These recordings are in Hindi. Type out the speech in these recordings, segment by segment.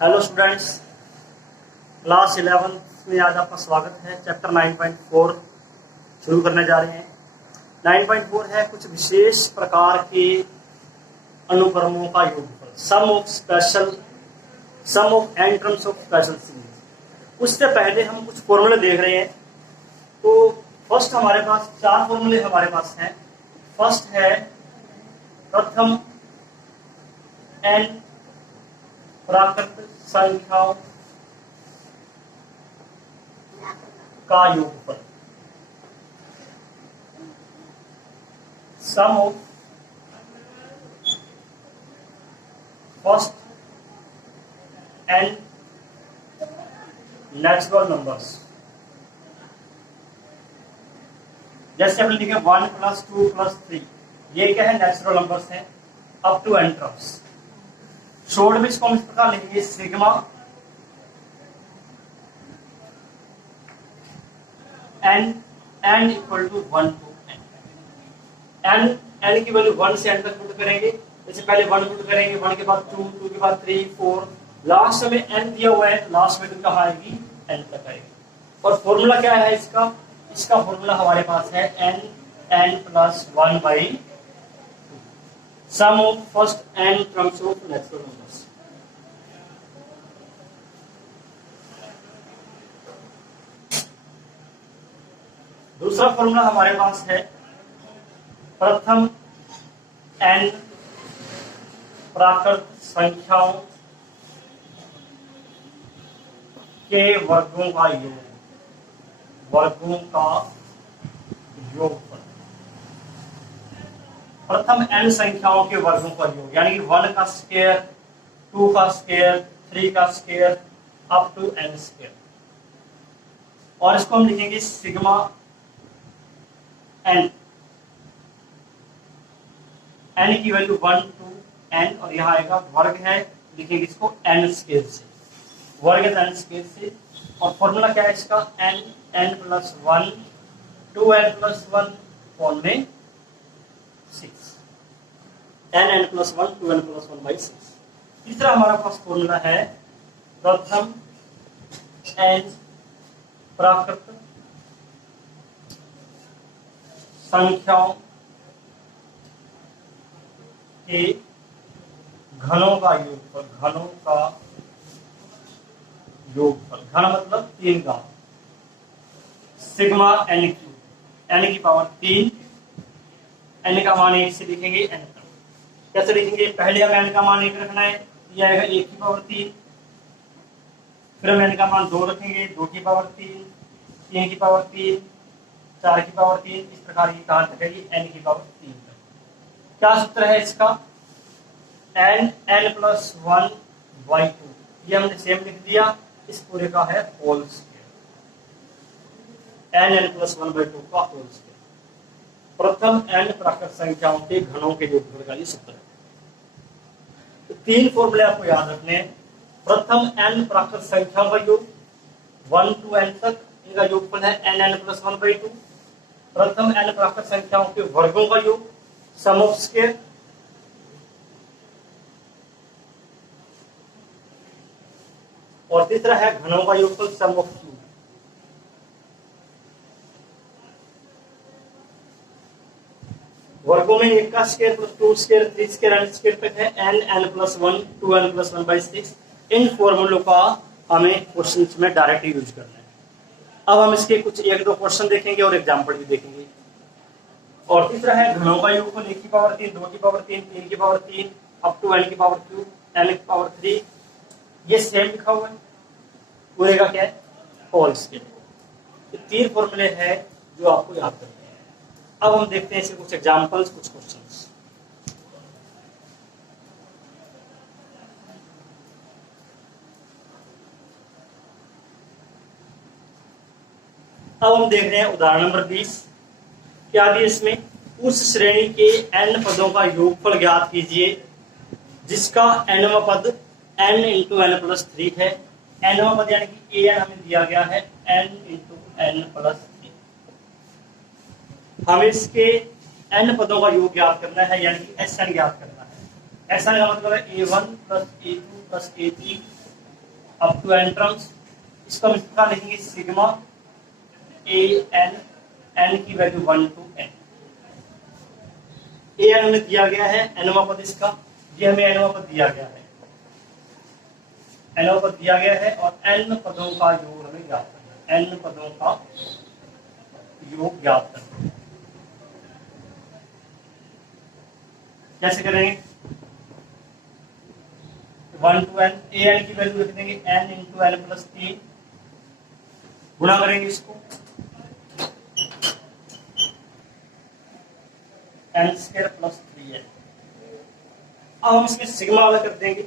हेलो स्टूडेंट्स, क्लास 11 में आज आपका स्वागत है। चैप्टर 9.4 शुरू करने जा रहे हैं। 9.4 है कुछ विशेष प्रकार के अनुक्रमों का योगफल, sum of एंट्रम्स of special series. उससे पहले हम कुछ फॉर्मूले देख रहे हैं। तो फर्स्ट हमारे पास 4 फॉर्मूले हमारे पास हैं। फर्स्ट है प्रथम एन प्राकृत संख्याओं का योगफल, sum of first N natural numbers. जैसे हमने लिखे 1 + 2 + 3, ये क्या है? नेचुरल नंबर्स हैं up to n terms. Short में इसको हम इस प्रकार लिखेंगे sigma n equal to 1 to n की वैल्यू 1 से n तक पुट करेंगे। जैसे पहले 1 पुट करेंगे, 1 के बाद 2, 2 के बाद 3, 4, लास्ट में n दिया हुआ है तो लास्ट में कहाँ आएगी? n तक आएगी। और फॉर्मूला क्या है इसका? इसका फॉर्मूला हमारे पास है n + 1/2 sum of first n terms of natural numbers. दूसरा फॉर्मूला हमारे पास है प्रथम n प्राकृत संख्याओं के वर्गों का योगफल। प्रथम n संख्याओं के वर्गों का योग, यानी कि 1 का स्क्वायर, 2 का स्क्वायर, 3 का square up to n square. और इसको हम लिखेंगे सिग्मा n की वैल्यू 1 to n, और यहाँ आएगा वर्ग है, लिखेंगे इसको n स्क्वायर से, वर्ग है n स्क्वायर से। और फॉर्मूला क्या है इसका? n + 1 2n + 1 फॉर्म में 6, n + 1 2n + 1/6। तीसरा हमारा पास फॉर्मूला है प्रथम n प्राकृत संख्याओं के घनों का योगफल, घन मतलब 3 का, सिग्मा n की पावर 3, n का मान 1 से लिखेंगे n तक। कैसे लिखेंगे? पहले हम n का मान 1 रखना है, यह आएगा 1 की पावर 3। फिर हम n का मान 2 रखेंगे, 2 की पावर 3, 3 की पावर 3, 4 की पावर 3, इस प्रकार की कहां तक है? n की पावर 3 तक। क्या सूत्र है इसका? n + 1/2, ये हमने सेम लिख दिया। इस पूरे का है होल स्क्वायर, n + 1/2 का होल स्क्वायर। प्रथम n प्राकृत संख्याओं के घनों के योगफल का ये सूत्र है। तो 3 फॉर्मूले आपको याद रखने हैं। प्रथम n प्राकृत संख्याओं का योग 1 to n तक, इनका योगफल है n + 1/2। प्रथम n प्राकृत संख्याओं के वर्गों का योग सम ऑफ स्क्वायर, और तीसरा है घनों का योगफल सम ऑफ क्यूब। वर्गों में 1 का square + 2 square 3 square n square तक है n + 1 2n + 1/6। इन फॉर्मूलों का हमें क्वेश्चंस में डायरेक्ट यूज करना है। अब हम इसके कुछ 1-2 क्वेश्चन देखेंगे और एग्जांपल भी देखेंगे। और तीसरा है घनों का योगफल 1 की पावर 3, 2 की पावर 3, 3 की पावर 3 अप टू n की पावर क्यूब, n की पावर 3। ये सेम लिखा हुआ है, पूरे का क्या है? Whole square. ये 3 फॉर्मूले हैं जो आपको याद करने हैं। अब हम देखते हैं इसके कुछ एग्जांपल्स, कुछ क्वेश्चंस। अब हम देख रहे हैं उदाहरण नंबर 20। क्या दिया इसमें? उस श्रेणी के n पदों का योगफल ज्ञात कीजिए जिसका nवां पद n × n + 3 है। nवां पद यानी कि an हमें दिया गया है n × n + 3। हमें इसके n पदों का योग ज्ञात करना है, यानी कि Sn ज्ञात करना है। Sn का मतलब है a1 + a2 + a3 up to n terms. इसको हम इस प्रकार लिखेंगे सिग्मा ए एन, एन की value 1 to n। A n हमें दिया गया है, एनवा पद इसका, ये हमें एनवा पद दिया गया है, एनवा पद दिया गया है, और एन पदों का योग हमें ज्ञात करना है, एन पदों का योग ज्ञात करना है। कैसे करेंगे? 1 to n, ए एन की वैल्यू लिख देंगे n इंटू एन प्लस 3, गुणा करेंगे इसको n स्क्वायर प्लस 3n। अब हम इसमें सिग्मा अलग कर देंगे,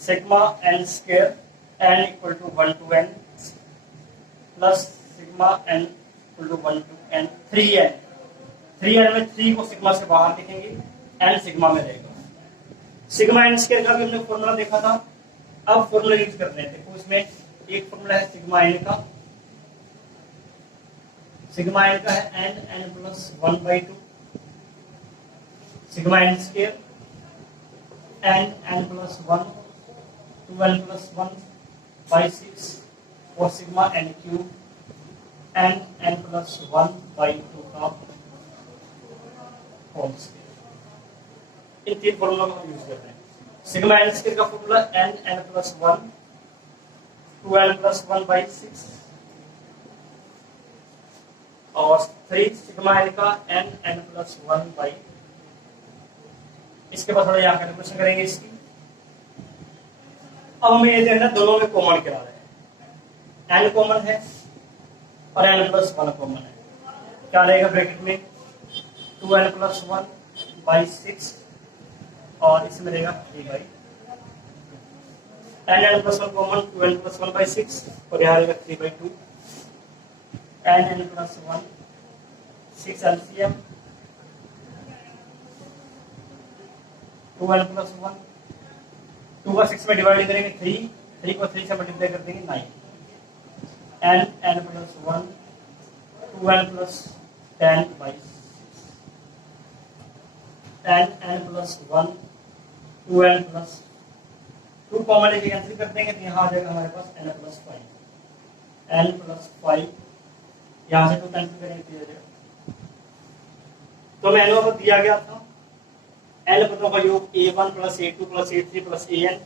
sigma n square n equal to 1 to n plus sigma n equal to 1 to n 3n। 3n में 3 को सिग्मा से बाहर लिखेंगे, n सिग्मा में रहेगा। सिग्मा n स्क्वायर का भी हमने फॉर्मूला देखा था, अब फॉर्मूला यूज कर रहे हैं। देखो इसमें एक फॉर्मूला है सिग्मा n का, सिग्मा n का है n plus 1/2 sigma n square n plus 1 2n plus 1/6 और sigma n cube n plus 1/2 का होल स्क्वायर। इन तीन फॉर्मूला को हम यूज कर रहे हैं। सिग्मा n स्क्वायर का formula n plus 1 2n plus 1/6 और 3 सिग्मा n का n प्लस 1/। इसके बाद थोड़ा यहाँ कैलकुलेशन करेंगे इसकी। अब हमें ये देखना दोनों में कॉमन क्या है, n कॉमन है और n प्लस 1 कॉमन है। क्या रहेगा ब्रैकेट में 2n प्लस 1/6 और इसमें रहेगा 3/2। n plus 1 common 2n plus 1/6 और यहाँ रहेगा 3/2। n plus 1 6 LCM 2n plus 1 2 का 6 में डिवाइड करेंगे 3 को 3 से मल्टीप्लाई कर देंगे 9। n plus 1 2n plus 10/6 n plus 1 2n plus 2 common लेके कैंसिल कर देंगे तो यहाँ आ जाएगा हमारे पास n प्लस 5 n प्लस 5 यहाँ से 2 कैंसिल करेंगे तो जाएगा। तो हमें n को दिया गया था n पदों का योग a1 plus a2 plus a3 plus an।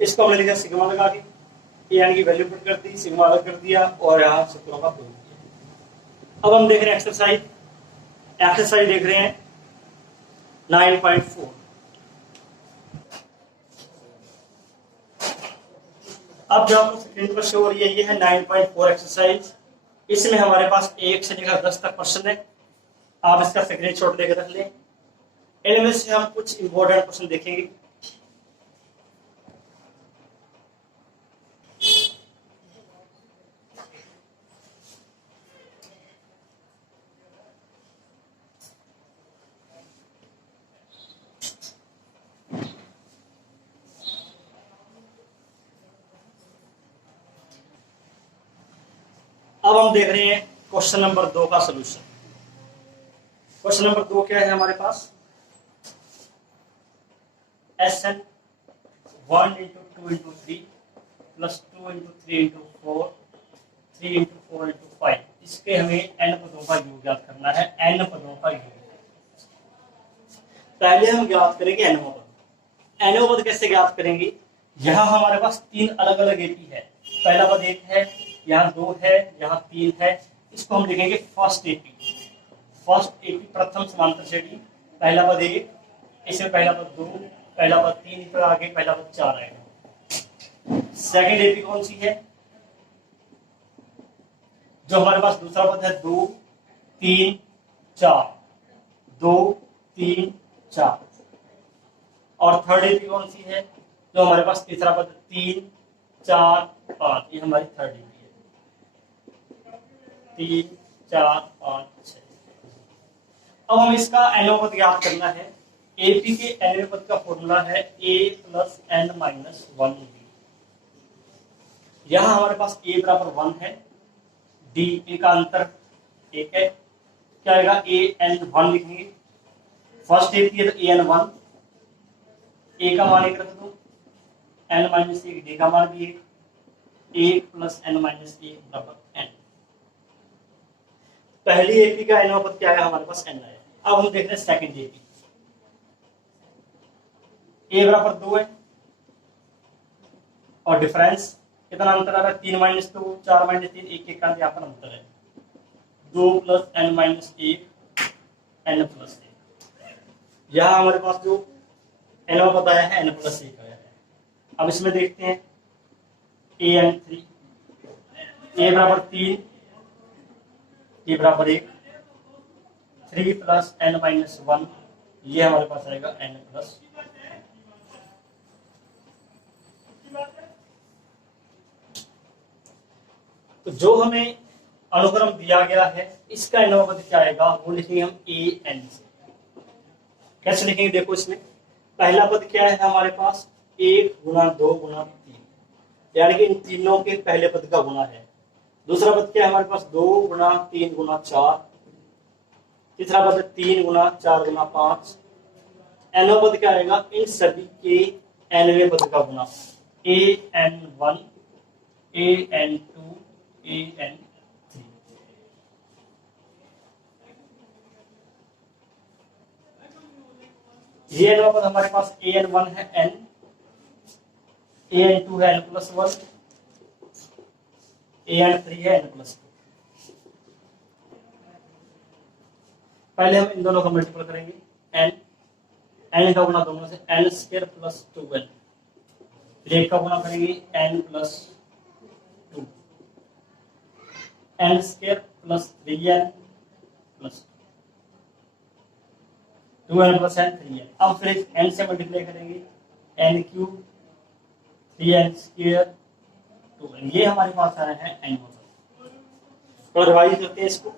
इसको हमने लिखा सिग्मा लगा के an की वैल्यू पुट कर दी, सिग्मा अलग कर दिया और यहाँ सूत्रों का प्रयोग किया। अब हम देख रहे हैं एक्सरसाइज देख रहे हैं 9.4। अब जो आपको स्क्रीन पर शो हो रही है ये है 9.4 एक्सरसाइज। इसमें हमारे पास 1 से लेकर 10 तक क्वेश्चन है, आप इसका स्क्रीनशॉट लेकर रख लें। इनमें से हम कुछ इंपॉर्टेंट क्वेश्चन देखेंगे। अब हम देख रहे हैं क्वेश्चन नंबर 2 का सलूशन। क्वेश्चन नंबर 2 क्या है हमारे पास, SN 1 into 2 into 3 plus 2 into 3 into 4 3 into 4 into 5। इसके हमें n पदों का योग ज्ञात करना है, n पदों का योग। पहले हम ज्ञात करेंगे nवा पद। nवा पद कैसे ज्ञात करेंगे, यहाँ हमारे पास 3 अलग अलग एपी है। पहला पद 1 है, यहाँ 2 है, यहाँ 3 है। इसको हम लिखेंगे फर्स्ट एपी। फर्स्ट एपी प्रथम समांतर श्रेणी, पहला पद 1, इसमें पहला पद 2, पहला पद 3, इस पर आगे पहला पद 4 आएगा। सेकंड एपी कौन सी है, जो हमारे पास दूसरा पद है 2 3 4 2 3 4। और थर्ड एपी कौन सी है, जो हमारे पास तीसरा पद 3 4 5, ये हमारी थर्ड एपी है। 3 4 5 6। अब हम इसका एनओ पद ज्ञात करना है। एपी के एनओ पद का फॉर्मूला है a plus n minus 1b। यहां हमारे पास a बराबर 1 है, d a का अंतर 1 है। क्या आएगा, a n 1 लिखेंगे। फर्स्ट एपी है तो a n 1, a का मान 1 रख दो n माइनस एक, डी का मान भी एक प्लस n माइनस एक बराबर n। पहली एपी का n पद क्या है हमारे पास n है। अब हम देख रहे हैं सेकंड एपी, a बराबर 2 है और डिफरेंस कितना अंतर आ रहा है 3 माइनस 2 4 माइनस 3 एक एक का यहाँ पर अंतर है 2 प्लस n माइनस एक n प्लस एक। यहाँ हमारे पास जो n बताया है n प्लस एक आया है। अब इसमें देखते हैं an3 a बराबर 3 a बराबर 1 3 प्लस n माइनस 1 ये हमारे पास आएगा n प्लस। तो जो हमें अनुक्रम दिया गया है इसका n पद क्या आएगा वो लिखेंगे हम an से। कैसे लिखेंगे देखो इसमें पहला पद क्या है हमारे पास 1 गुना 2 गुना 3 यानी कि इन तीनों के पहले पद का गुना है। दूसरा पद क्या है हमारे पास 2 गुना 3 गुना 4। तीसरा पद 3 गुना 4 गुना 5। n पद क्या आएगा इन सभी के nवें पद का गुना an1 an2 an3। ये n पद हमारे पास an1 है n, an2 है n प्लस 1, an3 है n प्लस 2। पहले हम इन दोनों का मल्टीपल करेंगे n का गुना दोनों से n स्क्वायर प्लस 2n, एक का गुना करेंगे n plus 2 n square plus 3n plus 2n plus n 3n। अब फिर n से मल्टीप्लाई करेंगे n cube 3n square 2n। ये हमारे पास आ रहा है n और रिवाइज करते हैं इसको।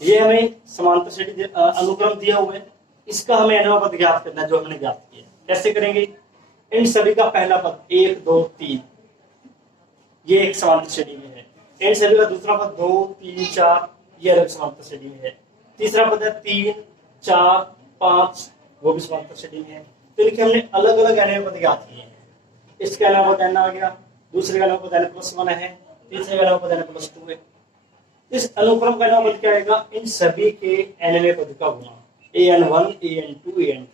ये हमें समांतर श्रेणी अनुक्रम दिया हुआ है, इसका हमें n पद ज्ञात करना है जो हमने ज्ञात किया। कैसे करेंगे इन सभी का पहला पद 1 2 3 ये एक समांतर श्रेणी में है। इन सभी का दूसरा पद 2 3 4 ये अलग समांतर श्रेणी में है। तीसरा पद है 3 4 5 वो भी समांतर श्रेणी में है। तो इनके हमने अलग अलग n पद ज्ञात किए हैं। इसके अलावा पद n आ गया, दूसरे का अलावा पद n प्लस 1 है, तीसरे का अलावा पद n प्लस 2 है। इस अनुक्रम का नाम क्या आएगा इन सभी के nवें पद का गुना an1 an2 an3।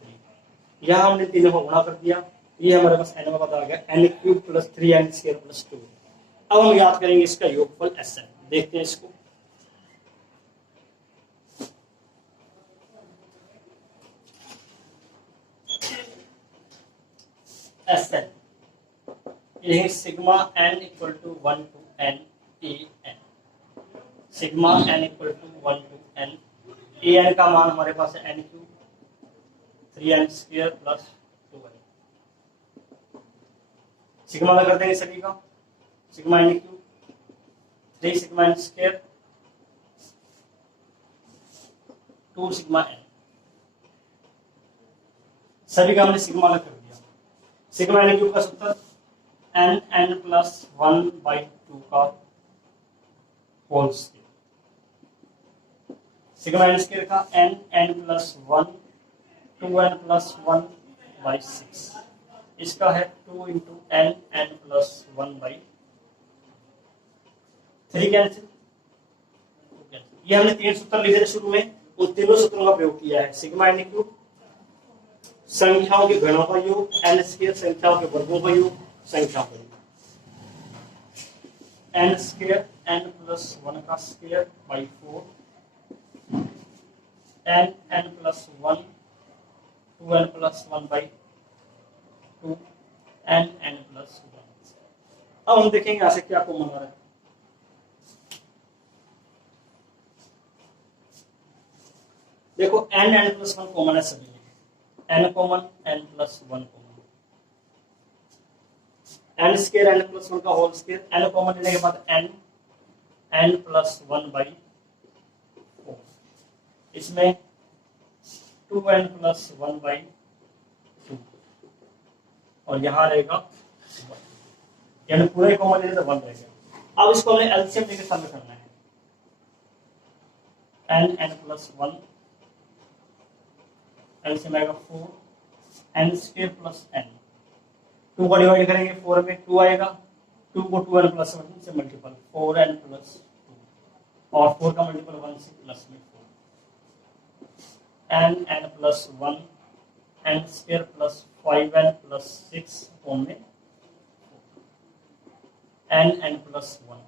यहाँ हमने तीनों को गुणा कर दिया, ये हमारे पास n पद आ गया n cube plus 3n square plus 2। अब हम याद करेंगे इसका योगफल Sn। देखते हैं इसको। Sn ये sigma n equal to 1 to n an। Sigma n equal to 1 to n an का मान हमारे पास है n cube 3n square plus 2n। Sigma में कर देंगे सभी का sigma n cube 3 sigma n square 2 sigma n। सभी का हमने सिग्मा में कर दिया। सिग्मा n क्यूब का सूत्र n प्लस 1/2 का whole square. Sigma n square का n प्लस 1 2n प्लस 1/6। इसका है 2 इंटू n प्लस 1/3 कैंसिल। ये हमने 3 सूत्र लिखे थे शुरू में, उन तीनों सूत्रों का प्रयोग किया है। सिग्मा n क्यूब संख्याओं के घनों का योग, n स्क्वायर संख्याओं के वर्गों का योग, संख्याओं का योग। n स्क्वायर n प्लस 1 का square by 4 n plus 1 2n plus 1/2 n plus 1। अब हम देखेंगे यहां से क्या कॉमन आ रहा है। देखो n प्लस 1 कॉमन है सभी में, n common n plus 1 common, n square n plus 1 का होल स्क्वायर, n कॉमन लेने के बाद n प्लस 1/4। इसमें 2n प्लस 1/2 और यहाँ रहेगा 1, यानी पूरा ही कॉमन लेने तो 1 रहेगा। अब इसको हमें एलसीएम लेकर सम करना है। n प्लस 1 एलसीएम आएगा 4 n स्क्वायर प्लस n 2 को डिवाइड करेंगे 4 में 2 आएगा, 2 को 2n प्लस 1 से मल्टीपल 4n प्लस 2 और 4 का मल्टीपल 1 से प्लस में 4 n plus 1 n square plus 5n plus 6 में n प्लस 1।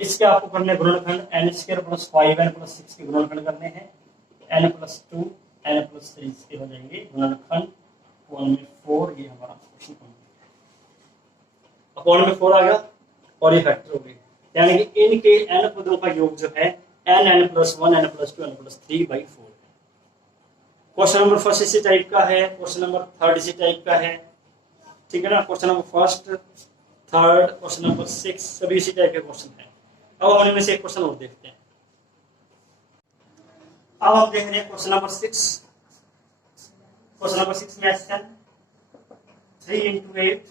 इसके आपको करने गुणनखंड n square plus 5n plus 6 के गुणनखंड करने हैं, n प्लस 2 n प्लस 3 इसके हो जाएंगे गुणनखंड 1 में 4। ये हमारा क्वेश्चन अपॉन में 4 आ गया और ये फैक्टर हो गए, यानी कि इनके n पदों का योग जो है n plus 1 n plus 2 n plus 3/4। Question number first इसी टाइप का है, क्वेश्चन नंबर थर्ड इसी टाइप का है, ठीक है ना। Question number first, third, question number 6 सभी इसी टाइप के क्वेश्चन हैं। अब हम इनमें से एक क्वेश्चन और देखते हैं। अब हम देख रहे हैं क्वेश्चन नंबर 6। क्वेश्चन नंबर 6 में action 3 into 8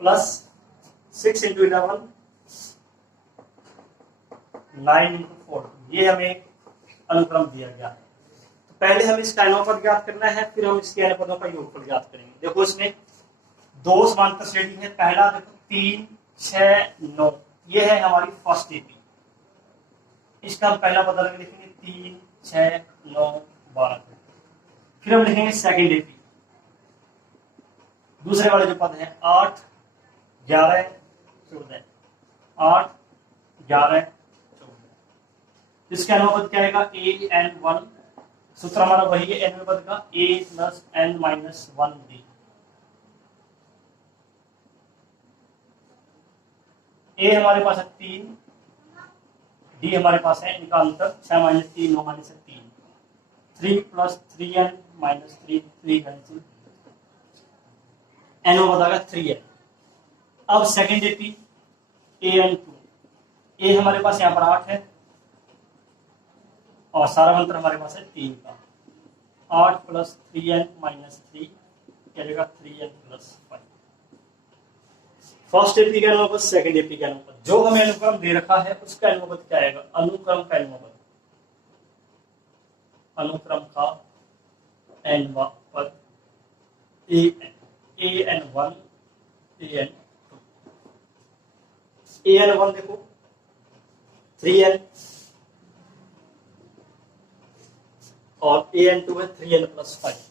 plus 6 into 11 9 into 4, ये हमें अनुक्रम दिया गया है। तो पहले हम इसका अनुपात ज्ञात करना है, फिर हम इसके अनुपातों का योगफल ज्ञात करेंगे। देखो इसमें दो समांतर श्रेणी है, पहला देखो 3 6 9, ये है हमारी फर्स्ट एपी। इसका हम पहला पता लगा लिखेंगे 3 6 9 12। फिर हम लिखेंगे सेकंड एपी, दूसरे वाले जो पद है 8 11 14, 8 11 14। इसका अनुपात क्या आएगा an1, सूत्र हमारा वही है n पद का a plus n minus 1d। ए हमारे पास है 3, डी हमारे पास है, इनका अंतर 6 minus 3 9 minus 3, 3 plus 3n minus 3 3 cancel, n वो बताएगा 3n। अब सेकेंड एपी an2, ए हमारे पास यहाँ पर 8 है और सारा अंतर हमारे पास है 3 का, 8 प्लस 3n माइनस 3 क्या देगा 3n प्लस 5। फर्स्ट एपी का अनुपात, सेकंड एपी का अनुपात, जो हमें अनुक्रम दे रखा है उसका अनुपात क्या आएगा, अनुक्रम का अनुपात, अनुक्रम का अनुपात an1 an2। an1 देखो 3n और an2 है 3n प्लस 5,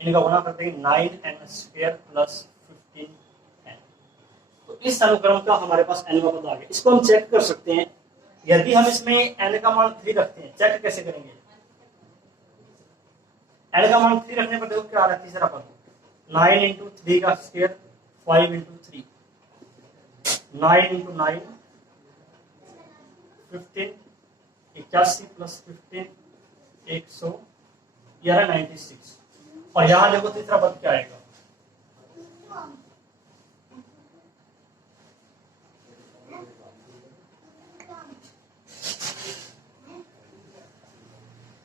इनका गुणा कर देंगे 9n स्क्वायर प्लस 15n। तो इस अनुक्रम का हमारे पास n का पद आ गया। इसको हम चेक कर सकते हैं, यदि हम इसमें n का मान 3 रखते हैं, चेक कैसे करेंगे। n का मान 3 रखने पर देखो क्या आ रहा है, तीसरा पद 9 इंटू 3 का स्क्वायर 5 इंटू 3, 9 इंटू 9 15, 81 प्लस 15 196। और यहां देखो तीसरा पद क्या आएगा,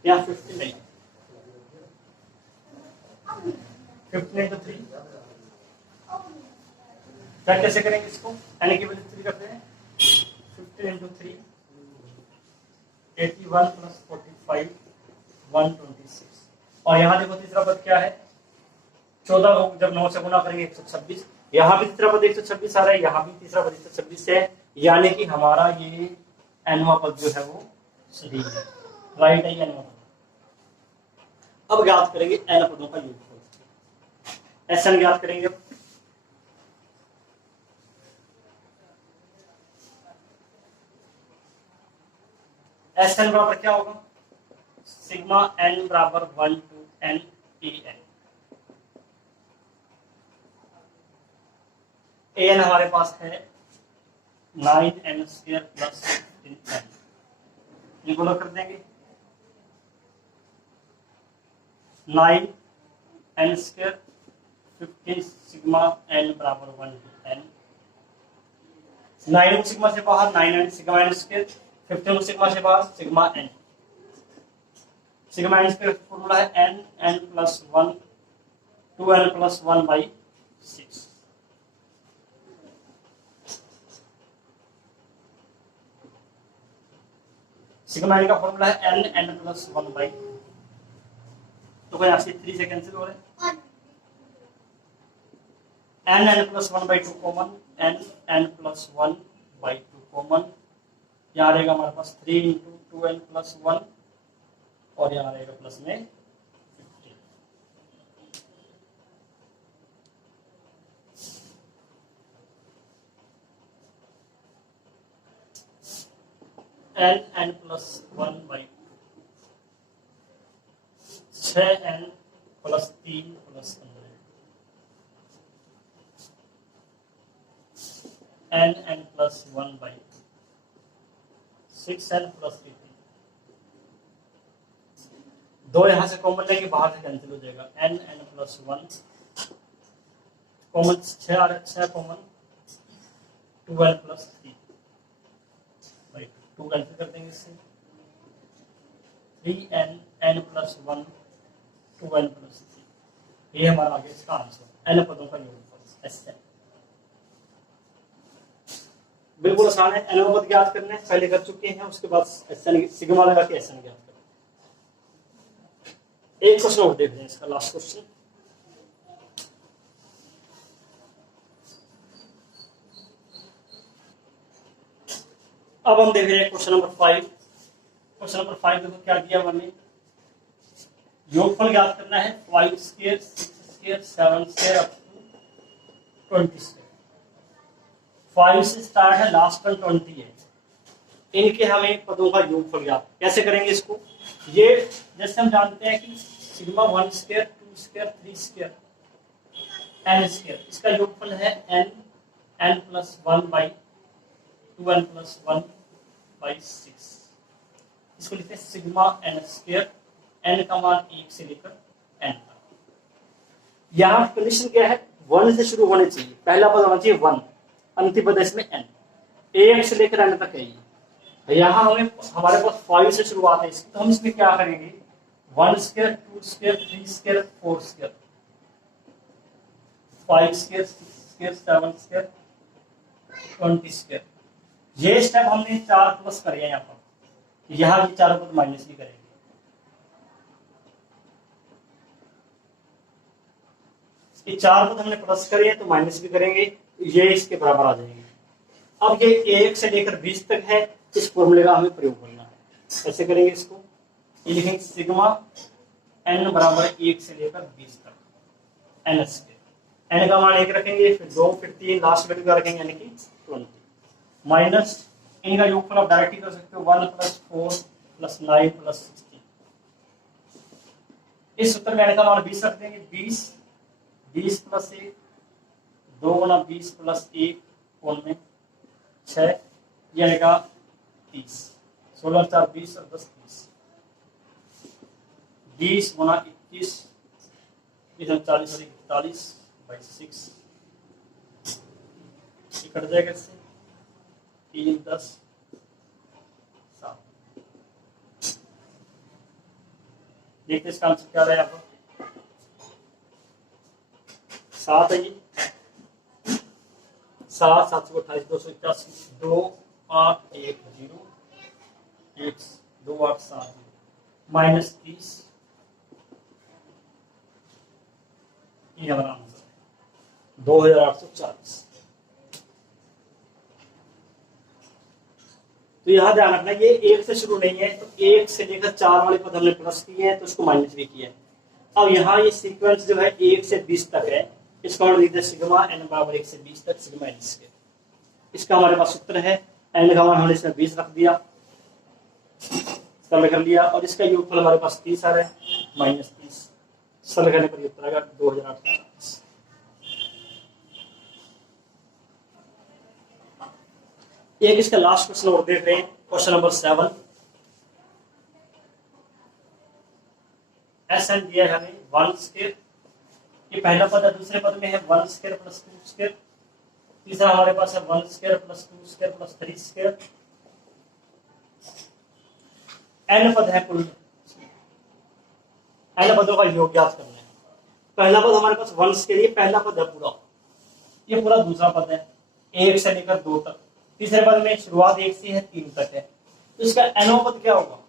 यहाँ 50 नहीं, 15 इंटू 3, क्या कैसे करेंगे इसको, यानी कि 3 करते हैं 15 इंटू 3 81 प्लस 45 126। और यहाँ देखो तीसरा पद क्या है, 14 को जब 9 से गुना करेंगे 126, यहाँ भी तीसरा पद 126 आ रहा है, यहाँ भी तीसरा पद 126 है, यानी कि हमारा ये एनवा पद जो है वो सही है, राइट है एनवा पद। अब ज्ञात करेंगे एन पदों का योगफल, एसएन ज्ञात करेंगे। एसएन बराबर क्या होगा, सिग्मा एन बराबर 1 to n an। an हमारे पास है 9n स्क्वायर प्लस 15n, ये गुणा कर देंगे 9n स्क्वायर 15 सिग्मा n बराबर 1 to n, 9 सिग्मा से बाहर 9n sigma n square, 15 sigma से बाहर sigma n, sigma n square formula है n plus 1 2n plus 1/6। Sigma n का फॉर्मूला है n प्लस 1/, तो यहाँ से 3 से कैंसिल हो रहे हैं, n n plus one by two common, n n plus one by two common, यहाँ रहेगा हमारे पास 3 into two n plus one और यहाँ रहेगा प्लस में 50। N n plus one by 6n plus 3 plus 15 n n plus one by 6n plus 18। दो यहां से कॉमन लेंगे, बाहर से कैंसिल हो जाएगा। N n plus one common 6 आ रहा है, 6 कॉमन 12 प्लस 3 बाई 2 कैंसिल कर देंगे इससे। 3n n plus one 2n plus 3, ये हमारा आगे इसका आंसर n पदों का योगफल एस है। बिल्कुल आसान है, n पद ज्ञात करने पहले कर चुके हैं, उसके बाद SN सिग्मा लगा के SN ज्ञात करें। एक क्वेश्चन और देख रहे हैं, इसका लास्ट क्वेश्चन। अब हम देख रहे हैं क्वेश्चन नंबर 5। क्वेश्चन नंबर 5 देखो क्या दिया हमने, योगफल ज्ञात करना है 5 square 6 square 7 square up to 20 square. 5 से स्टार्ट है, लास्ट टर्म 20 है। इनके हमें पदों का योगफल ज्ञात कैसे करेंगे इसको, ये जैसे हम जानते हैं कि sigma 1 square 2 square 3 square n square, इसका योगफल है n n plus 1 by 2n plus 1 by 6। इसको लिखते हैं सिग्मा n स्क्वायर, n का मान 1 से लेकर n तक। यहाँ कंडीशन क्या है, 1 से शुरू होने चाहिए, पहला पद होना चाहिए 1, अंतिम पद इसमें n, 1 से लेकर n तक है ये। यहाँ हमें हमारे पास 5 से शुरुआत है इसकी, तो हम इसमें क्या करेंगे, 1 square 2 square 3 square 4 square 5 square 6 square 7 square 20 square. ये स्टेप हमने 4 प्लस करे हैं यहाँ पर, यहाँ ये चारों पद माइनस भी करेंगे। ये 4 पद हमने प्लस करे हैं तो माइनस भी करेंगे, ये इसके बराबर आ जाएंगे। अब ये 1 से लेकर 20 तक है, इस फॉर्मूले का हमें प्रयोग करना है। कैसे करेंगे इसको, ये लिखेंगे सिग्मा n बराबर 1 से लेकर 20 तक n स्क्वायर, n का मान 1 रखेंगे, फिर 2 फिर 3, लास्ट वैल्यू क्या रखेंगे यानी कि 20, माइनस इनका योगफल आप डायरेक्ट ही कर सकते हो 1 प्लस 4 प्लस 9 प्लस 16। इस सूत्र में n का मान 20 रख देंगे, 20 प्लस 1 2 गुना 20 प्लस 1 कोण में 6, ये आएगा 30, 16 4 20 और 10 30, 20 गुना 21 40 और 41 बाई 6, कट जाएगा इससे 3 10 7। देखते इसका आंसर क्या रहा है यहाँ पर, 7 है ये, 7 7 28 281 2 8 1 0 1 2 8 7 माइनस 30, ये हमारा आंसर है 2840। तो यहां ध्यान रखना, ये 1 से शुरू नहीं है, तो 1 से लेकर 4 वाले पद हमने प्लस किए हैं तो उसको माइनस भी किया है। अब यहाँ ये सीक्वेंस जो है 1 से 20 तक है, इसका हम लिखते हैं सिग्मा n बराबर 1 से 20 तक सिग्मा n स्क्वायर। इसका हमारे पास सूत्र है, n का मान हमने इसमें 20 रख दिया, सरल कर लिया, और इसका योगफल हमारे पास 30 आ रहा है माइनस 30, सरल करने पर ये उत्तर आएगा 2840। एक इसका लास्ट क्वेश्चन और देख रहे हैं, क्वेश्चन नंबर 7। SN दिया है हमें 1 स्क्वायर, ये पहला पद है, दूसरे पद में है 1 स्क्वायर प्लस 2 स्क्वायर, तीसरा हमारे पास है 1 square plus 2 square plus 3 square, n पद है कुल, n पदों का योग ज्ञात करना है। पहला पद हमारे पास 1 स्क्वायर, ये पहला पद है पूरा, ये पूरा दूसरा पद है 1 से लेकर 2 तक, तीसरे पद में शुरुआत 1 से है 3 तक है, तो इसका nवां पद क्या होगा,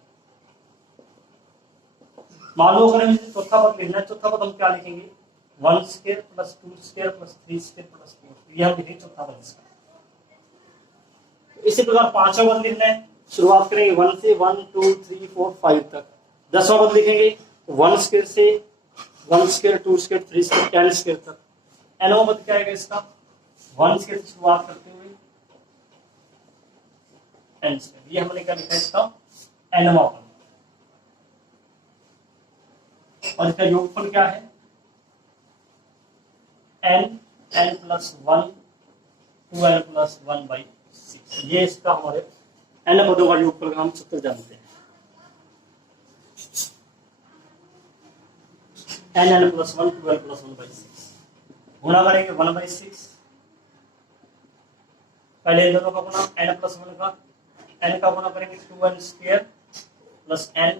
मान लो अगर हमें चौथा पद लिखना है, चौथा पद हम क्या लिखेंगे 1 square plus 2 square plus 3 square plus 4, ये हम लिखेंगे चौथा पद इसका। इसी प्रकार पांचवा पद लिखना है, शुरुआत करेंगे 1 से 1 2 3 4 5 तक। 10वां पद लिखेंगे 1 स्क्वायर से 1 स्क्वायर 2 स्क्वायर 3 स्क्वायर 10 स्क्वायर तक। nवां पद क्या आएगा इसका, 1 स्क्वायर से शुरुआत करते हुए n स्क्वायर, ये हमने क्या लिखा है इसका nवां पद। और इसका योगफल क्या है, n प्लस 1 2n प्लस 1/6, ये इसका हमारे n पदों का योगफल का हम सूत्र जानते हैं। n प्लस 1 2n प्लस 1/6 गुणा करेंगे 1/6, पहले इन दोनों का गुणा n प्लस 1 का, n का गुणा करेंगे 2n square plus n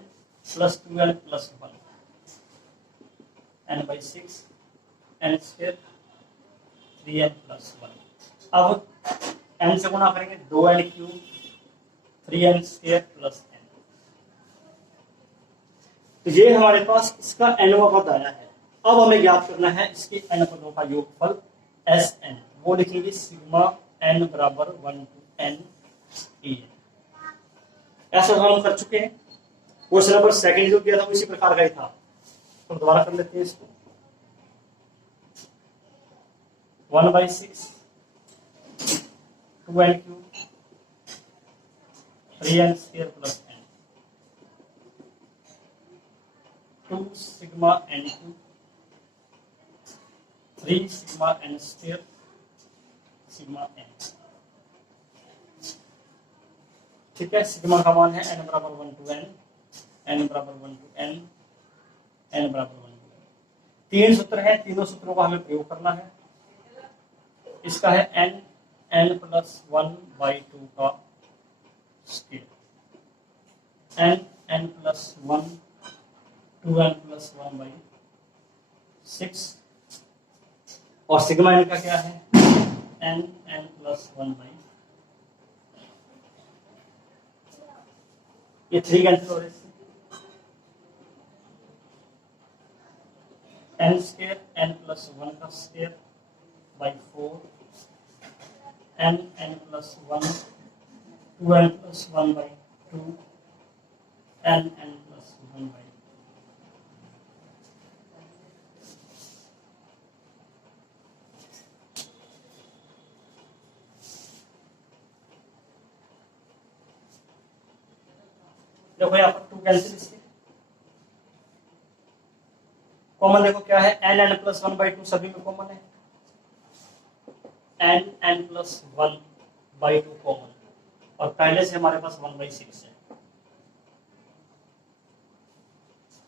plus 2n plus 1 n/6 n square 3n plus 1। अब n से गुणा करेंगे 2n cube 3n square plus n। तो ये हमारे पास इसका nवां पद आया है। अब हमें ज्ञात करना है इसके n पदों का योगफल Sn, वो लिखेंगे सिग्मा n बराबर 1 to n en। ऐसा हम कर चुके हैं, क्वेश्चन नंबर सेकंड जो किया था वो इसी प्रकार का ही था, तो दोबारा कर लेते हैं इसको। 1/6 2n cube 3n square plus n 2 sigma n cube 3 sigma n square sigma n। ठीक है, सिग्मा का मान है n बराबर 1 to n, n बराबर 1 to n, n बराबर 1 to n। तीन सूत्र हैं, तीनों सूत्रों का हमें प्रयोग करना है। इसका है n प्लस 1/2 का square, n plus 1 2n plus 1/6, और सिग्मा n का क्या है n प्लस 1/, ये 3 कैंसिल हो रहे हैं, n स्क्वायर n प्लस 1 का square by 4 n plus 1 2n plus 1/2 n plus 1/, देखो यहाँ पर 2 कैंसिल, इसके कॉमन देखो क्या है n प्लस 1/2 सभी में कॉमन है, n प्लस 1/2 कॉमन, और पहले से हमारे पास 1/6 है।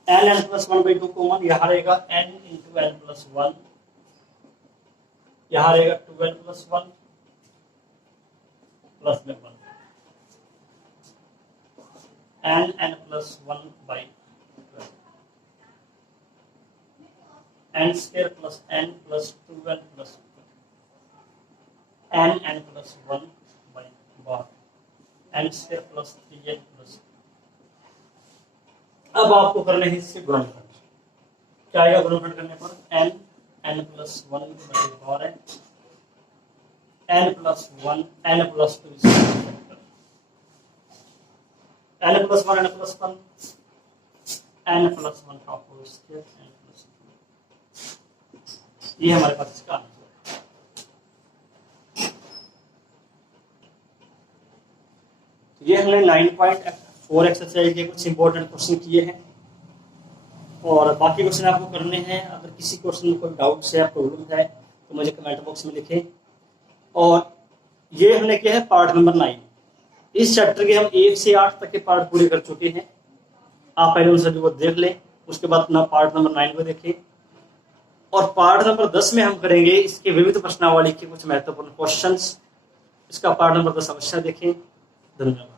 n प्लस 1/2 कॉमन, यहाँ रहेगा n इंटू n प्लस 1, यहाँ रहेगा 2n प्लस 1 प्लस में 1 n plus 1/12 n square plus n plus 2n plus n plus 1/12 n square plus 3n plus. अब आपको करने हैं इसके गुणनखंड, क्या आएगा गुणनखंड करने पर n प्लस 1 बराबर है n plus 1 n plus 2 n plus 1 n plus 1 n plus 1 का होल स्क्वायर n प्लस 2, ये हमारे पास इसका आंसर है। ये हमने 9.4 एक्सरसाइज के कुछ इंपॉर्टेंट क्वेश्चन किए हैं, और बाकी क्वेश्चन आपको करने हैं। अगर किसी क्वेश्चन में कोई डाउट्स है या प्रॉब्लम है तो मुझे कमेंट बॉक्स में लिखें। और ये हमने किया है पार्ट नंबर 9। इस चैप्टर के हम 1 से 8 तक के पार्ट पूरे कर चुके हैं। आप पहले उन सभी को देख लें, उसके बाद अपना पार्ट नंबर 9 को देखें, और पार्ट नंबर 10 में हम करेंगे इसके विविध प्रश्नावली के कुछ महत्वपूर्ण क्वेश्चंस। इसका पार्ट नंबर 10 अवश्य देखें। धन्यवाद।